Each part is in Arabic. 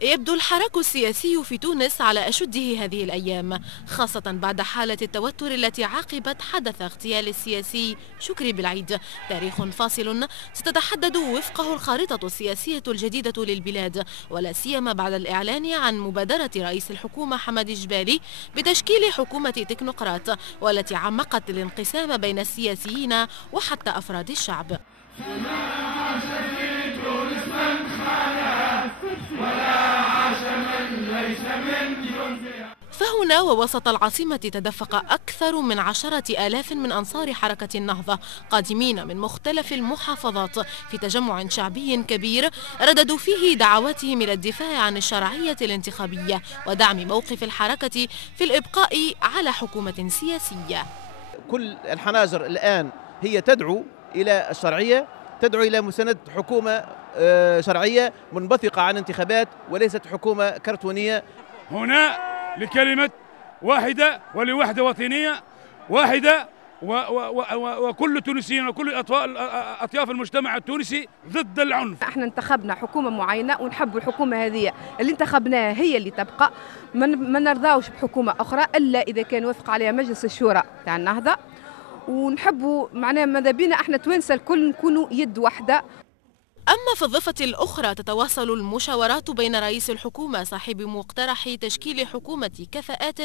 يبدو الحراك السياسي في تونس على أشده هذه الأيام، خاصة بعد حالة التوتر التي عاقبت حدث اغتيال السياسي شكري بالعيد. تاريخ فاصل ستتحدد وفقه الخارطة السياسية الجديدة للبلاد، ولا سيما بعد الإعلان عن مبادرة رئيس الحكومة حمد الجبالي بتشكيل حكومة تكنوقراط، والتي عمقت الانقسام بين السياسيين وحتى أفراد الشعب. فهنا ووسط العاصمة تدفق أكثر من 10,000 من أنصار حركة النهضة قادمين من مختلف المحافظات في تجمع شعبي كبير رددوا فيه دعواتهم إلى الدفاع عن الشرعية الانتخابية ودعم موقف الحركة في الإبقاء على حكومة سياسية. كل الحناجر الآن هي تدعو إلى الشرعية، تدعو إلى مساندة حكومة شرعية منبثقة عن انتخابات وليست حكومة كرتونية. هنا لكلمة واحدة ولوحدة وطنية واحدة، وكل تونسيين وكل أطياف المجتمع التونسي ضد العنف. احنا انتخبنا حكومة معينة ونحب الحكومة هذه اللي انتخبناها هي اللي تبقى، ما نرضاوش بحكومة أخرى إلا إذا كان وافق عليها مجلس الشورى تاع النهضة، ونحبوا معناها ماذا بينا احنا توانسة الكل نكونوا يد واحدة. أما في الضفة الأخرى تتواصل المشاورات بين رئيس الحكومة صاحب مقترح تشكيل حكومة كفاءات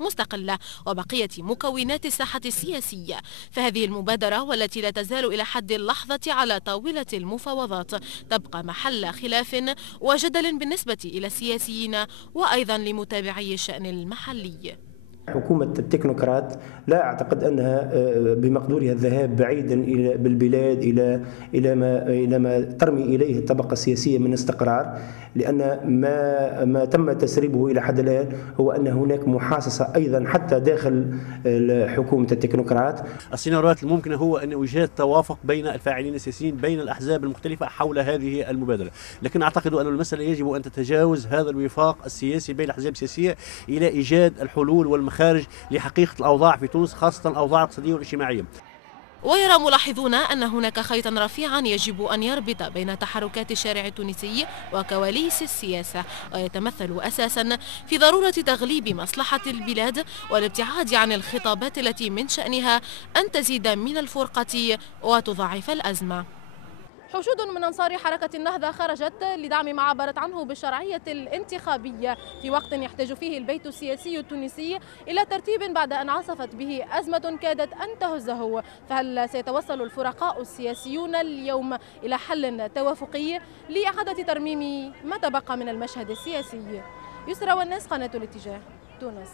مستقلة وبقية مكونات الساحة السياسية، فهذه المبادرة والتي لا تزال إلى حد اللحظة على طاولة المفاوضات تبقى محل خلاف وجدل بالنسبة إلى السياسيين وأيضا لمتابعي الشأن المحلي. حكومة التكنوقراط لا أعتقد أنها بمقدورها الذهاب بعيدا بالبلاد إلى ما ترمي إليه الطبقة السياسية من استقرار، لأن ما تم تسريبه إلى حد الآن هو أن هناك محاصصة أيضا حتى داخل حكومة التكنوقراط. السيناريوهات الممكنة هو أن إيجاد توافق بين الفاعلين السياسيين بين الأحزاب المختلفة حول هذه المبادرة، لكن أعتقد أن المسألة يجب أن تتجاوز هذا الوفاق السياسي بين الأحزاب السياسية إلى إيجاد الحلول والمخارج لحقيقة الأوضاع في تونس، خاصة الأوضاع الاقتصادية والاجتماعية. ويرى ملاحظون أن هناك خيطا رفيعا يجب أن يربط بين تحركات الشارع التونسي وكواليس السياسة، ويتمثل أساسا في ضرورة تغليب مصلحة البلاد والابتعاد عن الخطابات التي من شأنها أن تزيد من الفرقة وتضاعف الأزمة. حشود من أنصار حركة النهضة خرجت لدعم ما عبرت عنه بالشرعية الانتخابية في وقت يحتاج فيه البيت السياسي التونسي إلى ترتيب بعد أن عصفت به أزمة كادت أن تهزه، فهل سيتوصل الفرقاء السياسيون اليوم إلى حل توافقي لإعادة ترميم ما تبقى من المشهد السياسي؟ يسرى والناس، قناة الاتجاه، تونس.